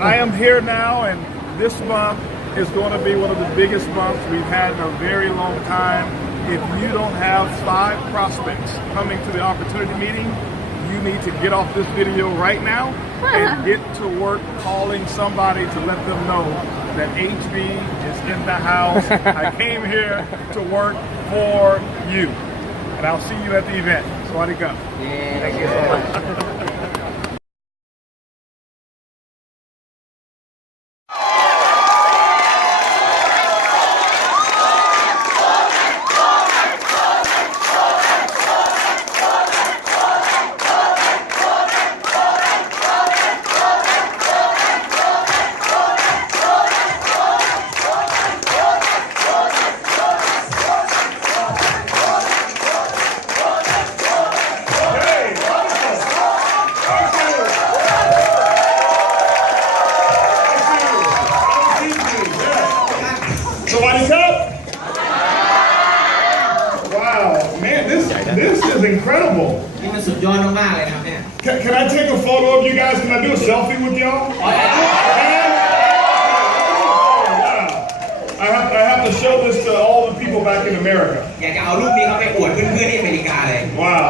I am here now, and this month is going to be one of the biggest months we've had in a very long time. If you don't have 5 prospects coming to the opportunity meeting, you need to get off this video right now and get to work calling somebody to let them know that HB is in the house. I came here to work for you. And I'll see you at the event. Sawadee ka. Thank you so much. This is incredible. นี่มันสุดยอดมากๆเลยครับเนี่ย Can I take a photo of you guys? Can I do a selfie with y'all? I have to show this to all the people back in America. อยากจะเอารูปนี้เข้าไปอวดเพื่อนๆที่อเมริกาเลย Wow.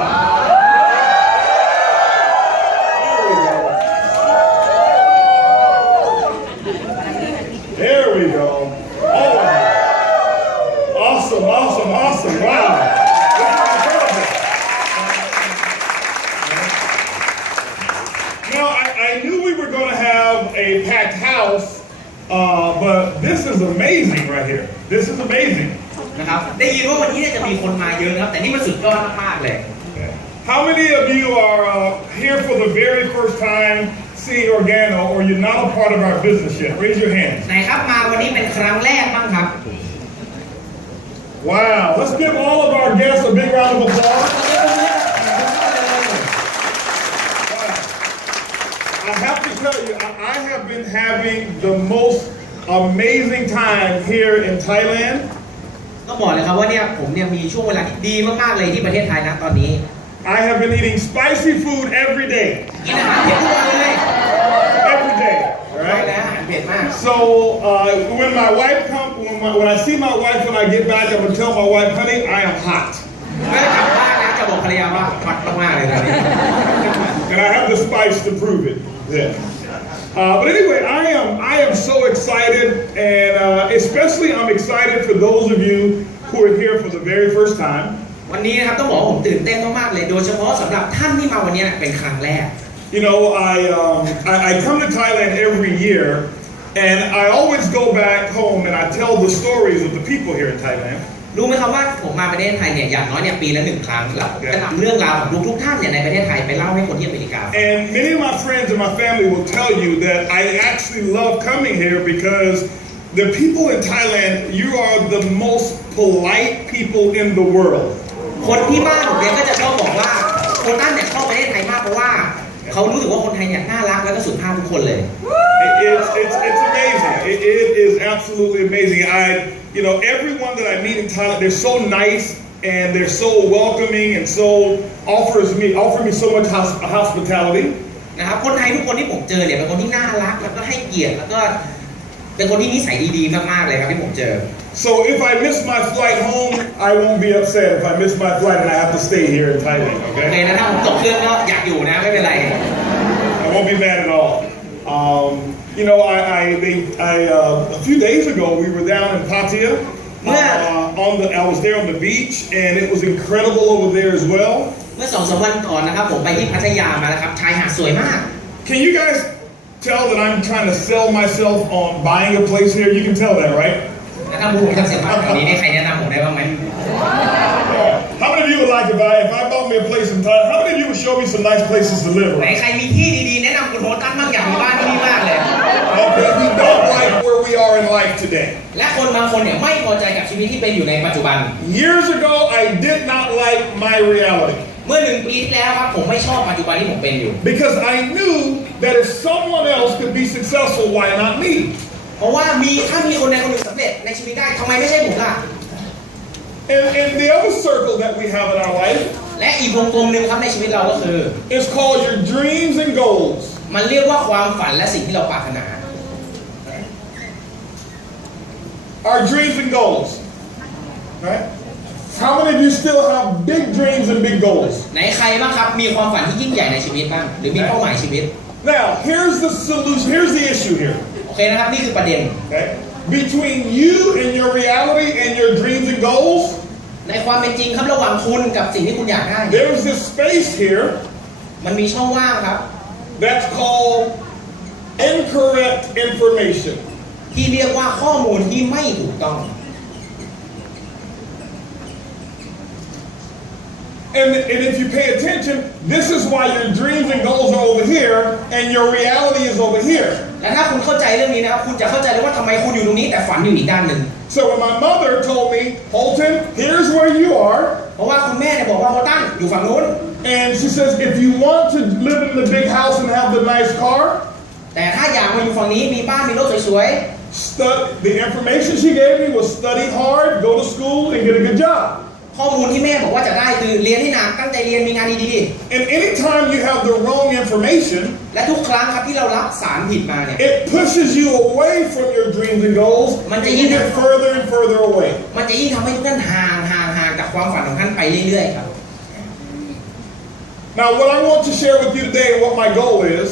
There we go. Oh, awesome, awesome, awesome. Wow. Now, I knew we were going to have a packed house, but this is amazing right here. This is amazing. นะครับได้ยินว่าวันนี้จะมีคนมาเยอะนะครับแต่นี่มันสุดยอดมากๆเลย How many of you are here for the very first time seeing Organo, or you're not a part of our business yet? Raise your hands. ไหนครับมาวันนี้เป็นครั้งแรกบ้างครับ Wow. Let's give all of our guests a big round of applause. I have to tell you, I have been having the most amazing time here in Thailand. ต้องบอกเลยครับว่าเนี่ยผมเนี่ยมีช่วงเวลาที่ดีมากๆเลยที่ประเทศไทยนะตอนนี้ I have been eating spicy food every day. กินอาหารเผ็ดทุกวันเลย Every day. ใช่แล้วอาหารเผ็ดมาก So when my wife comes, when I see my wife when I get back, I'm gonna tell my wife, honey, I am hot. เมื่อกลับบ้านนะจะบอกภรรยาว่าฮอตมากๆเลยตอนนี้ And I have the spice to prove it. Yeah. But anyway, I am so excited, and especially I'm excited for those of you who are here for the very first time. วันนี้นะครับต้องบอกผมตื่นเต้นมากๆเลยโดยเฉพาะสำหรับท่านที่มาวันนี้เป็นครั้งแรก You know, I come to Thailand every year, and I always go back home and I tell the stories of the people here in Thailand. รู้ไหมครับว่าผมมาประเทศไทยเนี่ยอย่างน้อยเนี่ยปีละ1 ครั้งแล้วจะนำเรื่องราวของทุกท่านเนี่ยในประเทศไทยไปเล่าให้คนที่อเมริกา And many of my friends and my family will tell you that I actually love coming here because the people in Thailand, you are the most polite people in the world. คนที่บ้านผมเนี่ยก็จะชอบบอกว่าคนท่านเนี่ยชอบประเทศไทยมากเพราะว่าเขารู้สึกว่าคนไทยเนี่ยน่ารักและก็สุภาพทุกคนเลย It's amazing. It is absolutely amazing. You know, everyone that I meet in Thailand, they're so nice and they're so welcoming and so offer me so much hospitality. นะครับคนไทยทุกคนที่ผมเจอเนี่ยเป็นคนที่น่ารักแล้วก็ให้เกียรติแล้วก็เป็นคนที่นิสัยดีๆมากๆเลยครับที่ผมเจอ So if I miss my flight home, I won't be upset if I miss my flight and I have to stay here in Thailand. โอเคนะถ้าผมตกเครื่องก็อยากอยู่นะไม่เป็นไร I won't be mad at all. You know, a few days ago we were down in Pattaya. I was there on the beach, and it was incredible over there as well. เมื่อ2-3 วันก่อนนะครับผมไปที่พัทยามาแล้วครับชายหาดสวยมาก Can you guys tell that I'm trying to sell myself on buying a place here? You can tell that, right? แล้วถ้าผมทำเสียงมากแบบนี้ใครแนะนำผมได้บ้างไหม How many of you would like if I bought me a place in Thailand? How many of you would show me some nice places to live? ไหนใครมีที่ดีๆแนะนำคุณโฮตันบ้างอยากมีบ้านที่นี่มากเลย Okay, we don't like where we are in life today. และคนบางคนเนี่ยไม่พอใจกับชีวิตที่เป็นอยู่ในปัจจุบัน Years ago, I did not like my reality. เมื่อ1 ปีที่แล้วครับผมไม่ชอบปัจจุบันที่ผมเป็นอยู่ Because I knew that if someone else could be successful, why not me? เพราะว่าถ้ามีคนใดคนหนึ่งสำเร็จในชีวิตได้ทำไมไม่ใช่ผมล่ะ And the other circle that we have in our life และอีกวงกลมหนึ่งครับในชีวิตเราก็คือ is called your dreams and goals. มันเรียกว่าความฝันและสิ่งที่เราปรารถนา our dreams and goals. Right? How many of you still have big dreams and big goals? ไหนใครบ้างครับมีความฝันที่ยิ่งใหญ่ในชีวิตบ้างหรือมีเป้าหมายชีวิต Now, here's the solution. Here's the issue here. โอเคนะครับนี่คือประเด็น Okay? Between you and your reality and your dreams and goals, ในความเป็นจริงครับระหว่างคุณกับสิ่งที่คุณอยากได้ there's this space here มันมีช่องว่างครับ that's called incorrect information. ที่เรียกว่าข้อมูลที่ไม่ถูกต้อง And if you pay attention, this is why your dreams and goals are over here and your reality is over here. และถ้าคุณเข้าใจเรื่องนี้นะครับคุณจะเข้าใจเลยว่าทำไมคุณอยู่ตรงนี้แต่ฝันอยู่อีกด้านหนึ่ง So when my mother told me, Holton, here's where you are. เพราะว่าคุณแม่เนี่ยบอกว่าโฮตันอยู่ฝั่งนู้น And she says, if you want to live in the big house and have the nice car, แต่ถ้าอยากมาอยู่ฝั่งนี้มีบ้านมีรถสวย the information she gave me was study hard, go to school, and get a good job. ๆข้อมูลที่แม่บอกว่าจะได้คือเรียนให้หนักตั้งใจเรียนมีงานดี And anytime you have the wrong information, ๆและทุกครั้งครับที่เรารับสารผิดมาเนี่ย it pushes you away from your dreams and goals, and you get further and further away. มันจะยิ่งทำให้ทุกท่านห่างจากความฝันของท่านไปเรื่อยๆครับ Now, what I want to share with you today, what my goal is,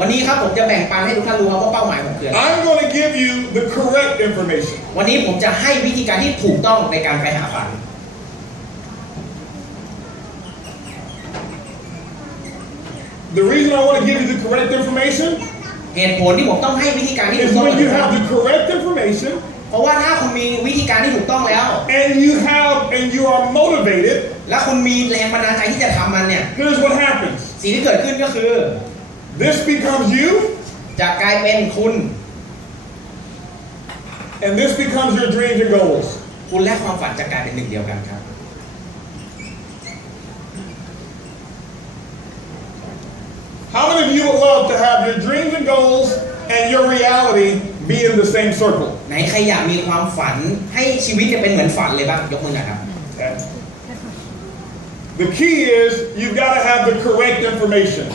วันนี้ครับผมจะแบ่งปันให้ทุกท่านรู้ครับว่าเป้าหมายผมคืออะไร I'm going to give you the correct information. วันนี้ผมจะให้วิธีการที่ถูกต้องในการไปหาฝัน The reason I want to give you the correct information เหตุผลที่ผมต้องให้วิธีการที่ถู is กต้อง when you have the correct information เพราะว่าถ้าคุณมีวิธีการที่ถูกต้องแล้ว and you are motivated, และคุณมีแรงบันดาลใจที่จะทำมันเนี่ย here's what happens. สิ่งที่เกิดขึ้นก็คือ This becomes you, จะกลายเป็นคุณ and this becomes your dreams and goals. คุณและความฝันจะกลายเป็นหนึ่งเดียวกันครับ How many of you would love to have your dreams and goals and your reality be in the same circle? ไหนใครอยากมีความฝันให้ชีวิตเนี่ยเป็นเหมือนฝันเลยบ้างยกมือหน่อยครับ Okay. The key is you've got to have the correct information.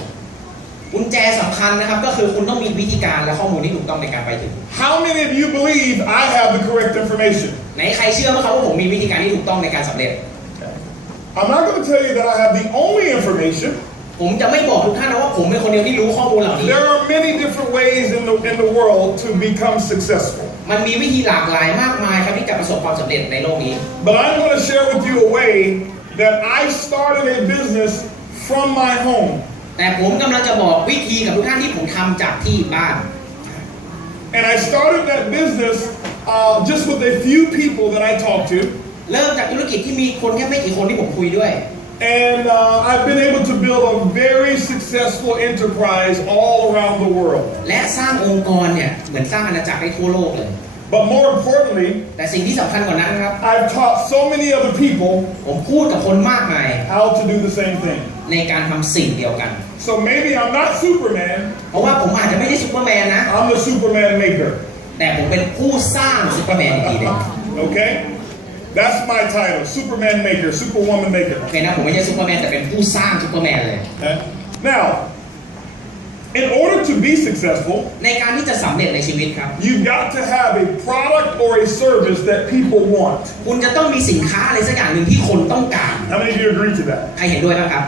กุญแจสำคัญนะครับก็คือคุณต้องมีวิธีการและข้อมูลที่ถูกต้องในการไปถึง How many of you believe I have the correct information? ไหนใครเชื่อไหมครับว่าผมมีวิธีการที่ถูกต้องในการสำเร็จ I'm not going to tell you that I have the only information. ผมจะไม่บอกทุกท่านนะว่าผมเป็นคนเดียวที่รู้ข้อมูลเหล่านี้ There are many different ways in the world to become successful. มันมีวิธีหลากหลายมากมายครับที่จะประสบความสำเร็จในโลกนี้ But I'm going to share with you a way that I started a business from my home. แต่ผมกำลังจะบอกวิธีกับทุกท่านที่ผมทำจากที่บ้าน And I started that business just with a few people that I talked to. เริ่มจากธุรกิจที่มีคนแค่ไม่กี่คนที่ผมคุยด้วย And I've been able to build a very successful enterprise all around the world. และสร้างองค์กรเนี่ยเหมือนสร้างอาณาจักรได้ทั่วโลกเลย But more importantly, แต่สิ่งที่สำคัญกว่านั้นครับ I've taught so many other people ผมพูดกับคนมากมาย how to do the same thing. ในการทำสิ่งเดียวกัน So maybe I'm not Superman. เพราะว่าผมอาจจะไม่ได้ซูเปอร์แมนนะ I'm the Superman maker. แต่ผมเป็นผู้สร้างซูเปอร์แมนอีกทีหนึง Okay? That's my title, Superman maker, Superwoman maker. โอเคนะผมไม่ใช่ซูเปอร์แมนแต่เป็นผู้สร้างซูเปอร์แมนเลย Now, in order to be successful, ในการที่จะสำเร็จในชีวิตครับ you've got to have a product or a service that people want. คุณจะต้องมีสินค้าอะไรสักอย่างหนึ่งที่คนต้องการ How many of you agree to that? ใครเห็นด้วยบ้างครับ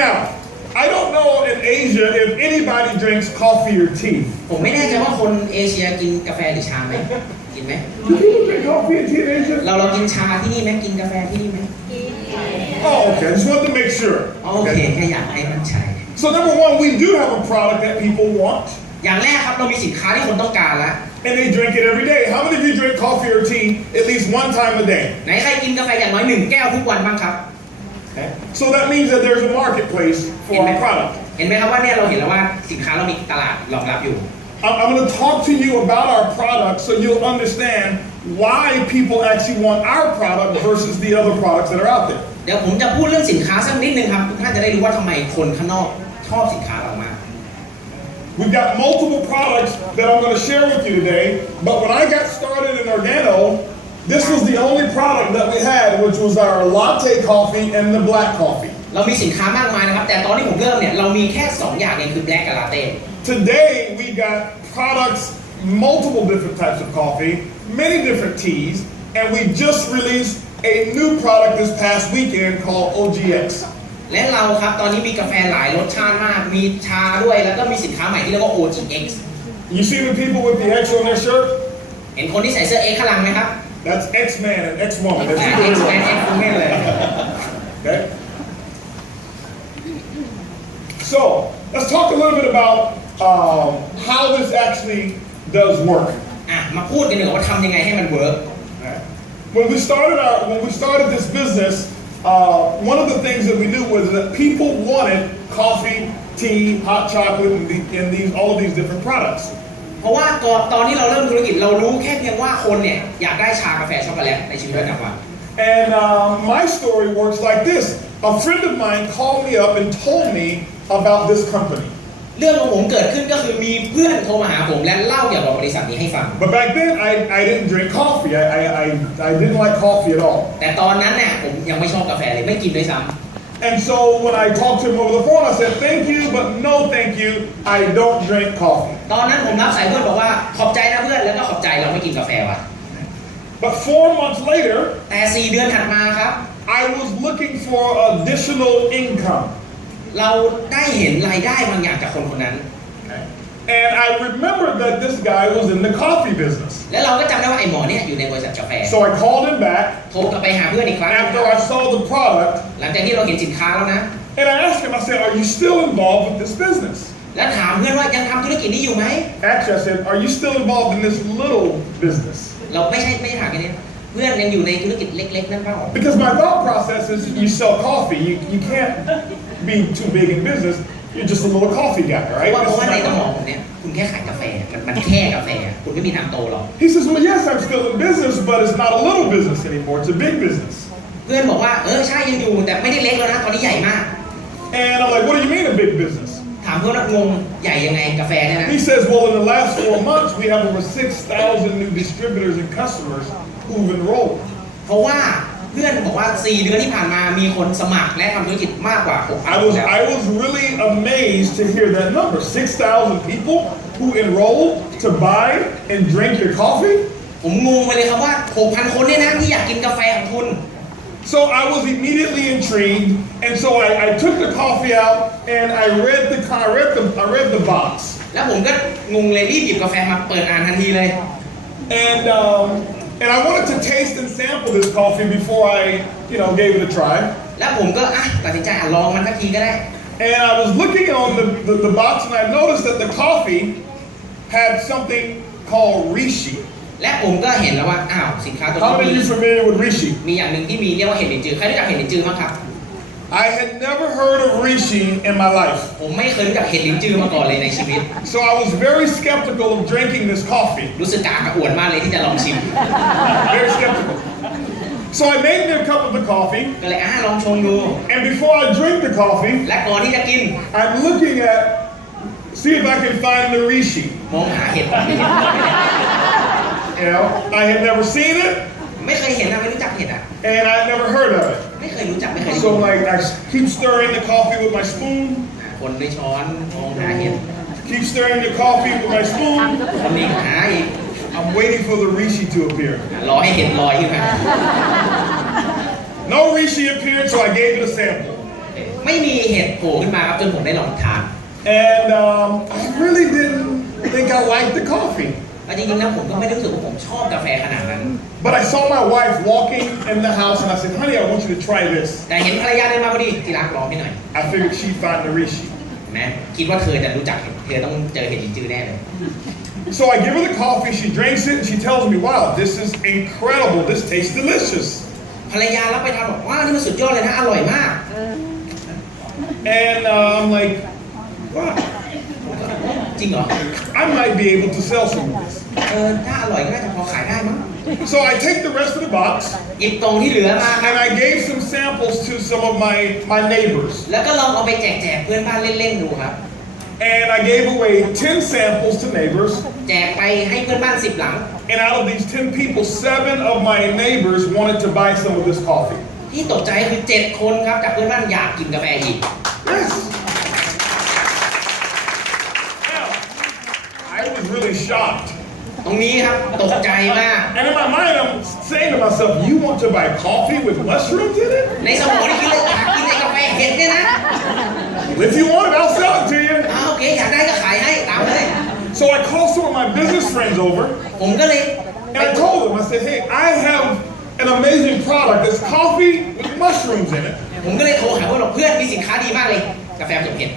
Now, I don't know in Asia if anybody drinks coffee or tea. ผมไม่แน่ใจว่าคนเอเชียกินกาแฟหรือชาไหมกินไหม Do people drink coffee and tea in Asia? เรากินชาที่นี่ไหมกินกาแฟที่นี่ไหม Oh, okay. I just wanted to make sure. โอเคแค่อยากให้มันใช่ So number one, we do have a product that people want. อย่างแรกครับเรามีสินค้าที่คนต้องการแล้ว And they drink it every day. How many of you drink coffee or tea at least one time a day? ไหนใครกินกาแฟอย่างน้อย1 แก้วทุกวันบ้างครับ Okay. So that means that there's a marketplace for our product. เห็นไหมครับว่าเนี่ยเราเห็นแล้วว่าสินค้าเรามีตลาดรองรับอยู่ I'm going to talk to you about our product so you'll understand why people actually want our product versus the other products that are out there. เดี๋ยวผมจะพูดเรื่องสินค้าสักนิดนึงครับทุกท่านจะได้รู้ว่าทำไมคนข้างนอกชอบสินค้าเรามาก We've got multiple products that I'm going to share with you today, but when I got started in Organo, this was the only product that we had, which was our latte coffee and the black coffee. เรามีสินค้ามากมายนะครับแต่ตอนที่ผมเริ่มเนี่ยเรามีแค่2 อย่างเองคือ black กับ latte Today we got products multiple different types of coffee, many different teas, and we just released a new product this past weekend called OGX. และเราครับตอนนี้มีกาแฟหลายรสชาติมากมีชาด้วยแล้วก็มีสินค้าใหม่ที่เรียกว่า OGX. You see the people with the X on their shirt? เห็นคนที่ใส่เสื้อ X ข้างหลังไหมครับ That's X-man and X-woman. X-man X-woman เลย Okay. So let's talk a little bit about how this actually does work. มาพูดกันหน่อยว่าทำยังไงให้มันเวิร์ก When we started this business, one of the things that we knew was that people wanted coffee, tea, hot chocolate, and all of these different products. เพราะว่าตอนที่เราเริ่มธุรกิจเรารู้แค่เพียงว่าคนเนี่ยอยากได้ชากาแฟช็อกโกแลตในชีวิตประจำวัน And my story works like this. A friend of mine called me up and told me about this company. เรื่องของผมเกิดขึ้นก็คือมีเพื่อนโทรมาหาผมและเล่าเกี่ยวกับบริษัทนี้ให้ฟัง But back then I didn't drink coffee. I didn't like coffee at all. แต่ตอนนั้นเนี่ยผมยังไม่ชอบกาแฟเลยไม่กินด้วยซ้ำ And so when I talked to him over the phone, I said, "Thank you, but no, thank you. I don't drink coffee." ตอนนั้นผมรับสายเพื่อนบอกว่าขอบใจนะเพื่อนแล้วก็ขอบใจเราไม่กินกาแฟว่ะ But 4 months later, แต่4 เดือนถัดมาครับ I was looking for additional income. เราได้เห็นรายได้บางอย่างจากคนคนนั้น And I remembered that this guy was in the coffee business. แล้วเราก็จำได้ว่าไอ้หมอเนี่ยอยู่ในบริษัทกาแฟ So I called him back โทรกลับไปหาเพื่อนอีกครั้ง after I saw the product. หลังจากที่เราเห็นสินค้าแล้วนะ And I asked him, I said, "Are you still involved with this business?" แล้วถามเพื่อนว่ายังทำธุรกิจนี้อยู่ไหม Actually, I said, "Are you still involved in this little business?" เราไม่ถามแค่นี้เพื่อนยังอยู่ในธุรกิจเล็กๆนั่นเปล่า Because my thought process is you sell coffee, you can't be too big in business. You're just a little coffee guy, right? เพราะว่าในสมองผมเนี่ยคุณแค่ขายกาแฟมันแค่กาแฟคุณไม่มีทางโตหรอก He says, "Well, yes, I'm still in business, but it's not a little business anymore. It's a big business." เพื่อนบอกว่าใช่ยังอยู่แต่ไม่ได้เล็กแล้วนะตอนนี้ใหญ่มาก And I'm like, "What do you mean a big business?" ถามเพื่อนว่างงใหญ่ยังไงกาแฟเนี่ยนะ He says, "Well, in the last 4 months, we have over 6,000 new distributors and customers who've enrolled." เพราะว่าเพื่อนบอกว่า4 เดือนที่ผ่านมามีคนสมัครและทำธุรกิจมากกว่า 6,000 I was really amazed to hear that number. 6,000 people who enrolled to buy and drink your coffee. ผมงงไปเลยครับว่า 6,000 คนเนี่ยนะที่อยากกินกาแฟของคุณ So I was immediately intrigued, and so I took the coffee out and I read the box. แล้วผมก็งงเลยรีบหยิบกาแฟมาเปิดอ่านทันทีเลย And I wanted to taste and sample this coffee before I, gave it a try. แล้วผมก็ตัดสินใจลองมันสักทีก็ได้ And I was looking on the box and I noticed that the coffee had something called reishi. และผมก็เห็นแล้วว่าสินค้าตัวนี้ How many of you familiar with reishi? มีอย่างหนึ่งที่มีเรียกว่าเห็ดหลินจือใครรู้จักเห็ดหลินจือบ้างครับ I had never heard of reishi in my life. ผมไม่เคยรู้จักเห็ดหลินจือมาก่อนเลยในชีวิต So I was very skeptical of drinking this coffee. รู้สึกกระอักกระอ่วนมากเลยที่จะลองชิม Very skeptical. So I made me a cup of the coffee. ก็เลยลองชงดู And before I drink the coffee, และก่อนที่จะกิน I'm looking at, see if I can find the reishi. มองหาเห็ด I had never seen it. ไม่เคยเห็นไม่รู้จักเห็ดAnd I'd never heard of it. ไม่เคยรู้จักไม่เคย So I keep stirring the coffee with my spoon. คนด้วยช้อนมองหาเห็ด Keep stirring the coffee with my spoon. คนนี้หาอีก I'm waiting for the reishi to appear. รอให้เห็ดลอยขึ้นมา No reishi appeared, so I gave it a sample. ไม่มีเห็ดโผล่ขึ้นมาครับจนผมได้ลองทาน And I really didn't think I liked the coffee. จริงๆนะผมก็ไม่ได้รู้สึกว่าผมชอบกาแฟขนาดนั้น But I saw my wife walking in the house and I said, "Honey, I want you to try this." แต่เห็นภรรยาเดินมาพอดีที่รักลองให้หน่อย I figured she'd find the reishi. นะคิดว่าเธอจะรู้จักเห็ดเธอต้องเจอเห็ดหลินจือแน่เลย So I give her the coffee, she drinks it, and she tells me, "Wow, this is incredible. This tastes delicious." ภรรยารับไปทานบอกว่านี่มันสุดยอดเลยนะอร่อยมาก And I'm like, "Wow, จริงเหรอ I might be able to sell some of this." ถ้าอร่อยก็น่าจะพอขายได้มั้ง So I take the rest of the box หยิบตรงที่เหลือมา and I gave some samples to some of my neighbors. แล้วก็ลองเอาไปแจกเพื่อนบ้านเล่นๆดูครับ And I gave away 10 samples to neighbors. แจกไปให้เพื่อนบ้าน10 หลัง And out of these 10 people, 7 of my neighbors wanted to buy some of this coffee. ที่ตกใจคือ7 คนครับจากเพื่อนบ้านอยากกินกาแฟอีก Yes. Now, I was really shocked ตรงนี้ครับตกใจมาก And in my mind, I'm saying to myself, you want to buy coffee with mushrooms in it? ในสมองนี่คือเลยอยากกินไอ้กาแฟเห็ดเนี่ยนะ If you want it, I'll sell it to you. โอเคอยากได้ก็ขายให้ตามเลย So I called some of my business friends over. ผมก็เลย And I told them, I said, hey, I have an amazing product. It's coffee with mushrooms in it. ผมก็เลยโทรหาเพื่อนมีสินค้าดีมากเลยกาแฟผสมเห็ด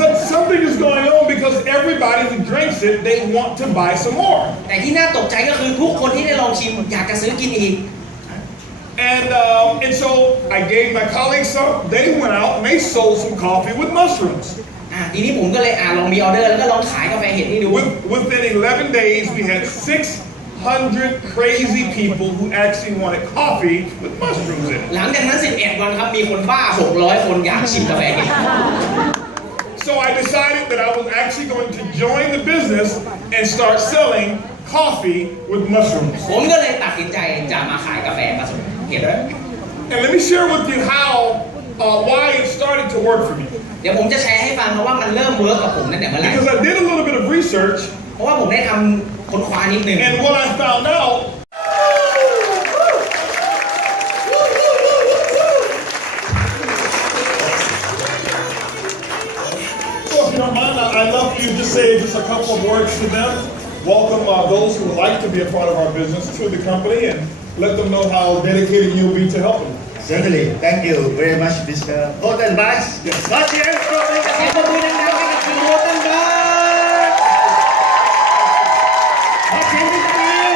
But something is going on because everybody who drinks it, they want to buy some more. แต่ที่น่าตกใจก็คือทุกคนที่ได้ลองชิมอยากจะซื้อกินอีก And so I gave my colleagues some. They went out and they sold some coffee with mushrooms. ทีนี้ผมก็เลยลองมีออเดอร์แล้วก็ลองขายกาแฟเห็ดนี่ดู Within 11 days, we had 600 crazy people who actually wanted coffee with mushrooms in it. หลังจากนั้น11 วันครับมีคนบ้า600 คนอยากชิมกาแฟเห็ด So I decided that I was actually going to join the business and start selling coffee with mushrooms. ผมก็เลยตัดสินใจจะมาขายกาแฟผสมเห็ด And let me share with you why it started to work for me. เดี๋ยวผมจะแชร์ให้ฟังนะว่ามันเริ่มเวิร์กกับผมตั้งแต่เมื่อไหร่ Because I did a little bit of research. เพราะว่าผมได้ทำค้นคว้านิดนึง And what I found out. Well, if you don't mind, I'd love for you to say just a couple of words to them. Welcome those who would like to be a part of our business to the company and let them know how dedicated you'll be to helping them. Certainly. Thank you very much, Mr. Holton Buggs. Let's hear it from you. เสียงปรบมือดังๆให้กับคุณโฮตันเบิร์กขอเสียงดัง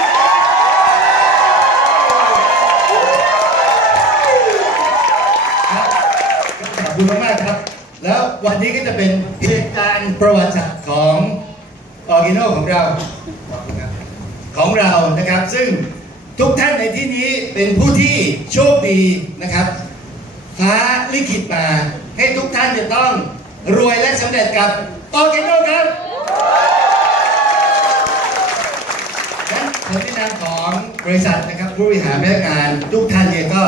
ขอบคุณมากๆครับ แล้ววันนี้ก็จะเป็นเหตุการณ์ประวัติศาสตร์ของ Organo ของเรานะครับซึ่งทุกท่านในที่นี้เป็นผู้ที่โชคดีนะครับฟ้าลิขิตมาให้ทุกท่านจะต้องรวยและสำเร็จกับ Organo ครับดังนั้นผมในนามของบริษัทนะครับผู้บริหารพนักงานทุกท่านเนี่ยก็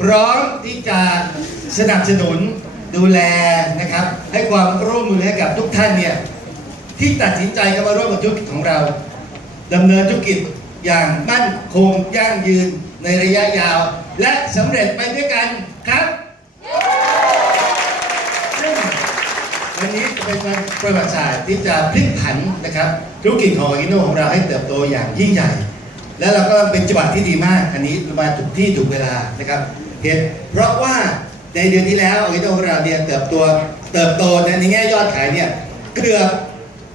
พร้อมที่จะสนับสนุนดูแลนะครับให้ความร่วมมือให้กับทุกท่านเนี่ยที่ตัดสินใจเข้ามาร่วมกับธุรกิจของเราดำเนินธุรกิจอย่างมั่นคงยั่งยืนในระยะยาวและสำเร็จไปด้วยกันครับซึ่งวันนี้จะเป็นวันประวัติศาสตร์ที่จะพลิกผันนะครับธุรกิจของOrganoของเราให้เติบโตอย่างยิ่งใหญ่และเราก็เป็นจังหวะที่ดีมากอันนี้มาถูกที่ถูกเวลานะครับเหตุเพราะว่าในเดือนที่แล้วOrganoของเราเนี่ยเติบโตในแง่ยอดขายเนี่ยเกือบ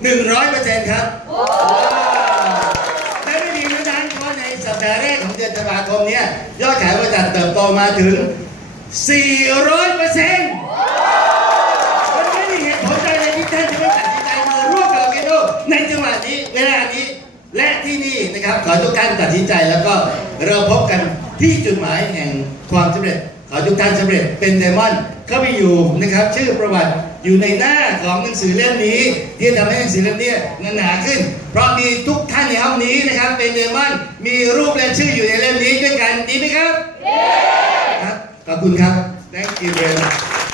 100% ครับและไม่ดีเท่านั้นเพราะในสัปดาห์แรกของเดือนธันวาคมเนี่ยยอดขายบริษัทเติบโตมาถึง 400%มันไม่มีเหตุผลใดเลยที่ท่านจะไม่ตัดสินใจมาร่วมกับOrganoในจังหวะนี้เวลานี้และที่นี่นะครับขอทุกท่านตัดสินใจแล้วก็เราพบกันที่จุดหมายแห่งความสำเร็จขอทุกท่านสำเร็จเป็นไดมอนด์เข้าไปอยู่นะครับชื่อประวัติอยู่ในหน้าของหนังสือเล่มนี้ที่ทำให้หนังสือเล่มนี้หนาขึ้นเพราะมีทุกท่านในห้องนี้นะครับเป็นไดมอนด์มีรูปและชื่ออยู่ในเล่มนี้ด้วยกันดีไหมครับครับขอบคุณครับ Thank you very much